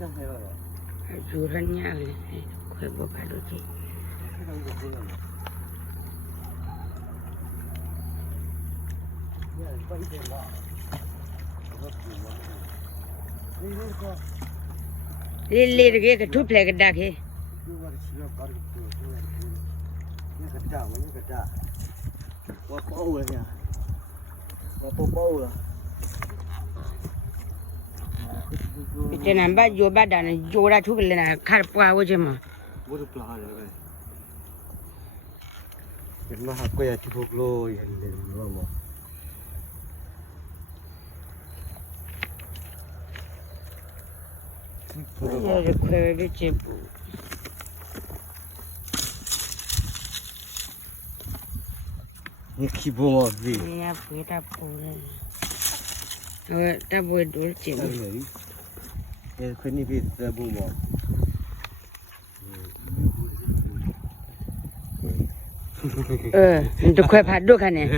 อยู่รันยากเลยคอยบอกดูสิเล่ๆก็ทุบเลยก็ดักเหเป็นน้ำบ้าโยบ้าด่านโยราทุบเลยนะขาดปลาว่าใช่ไหมเป็นมหากรที่พวกโลอย่างเดียวมั้งจะเคยได้เจ็บนี่ขี้บัววิ่งนี่ปุ๋ยตาปูเลยตาปูดูเจ็บเนี่ยคนนี้เป็นตาบัวมันจะค่อยพัดด้วยกันเนี่ย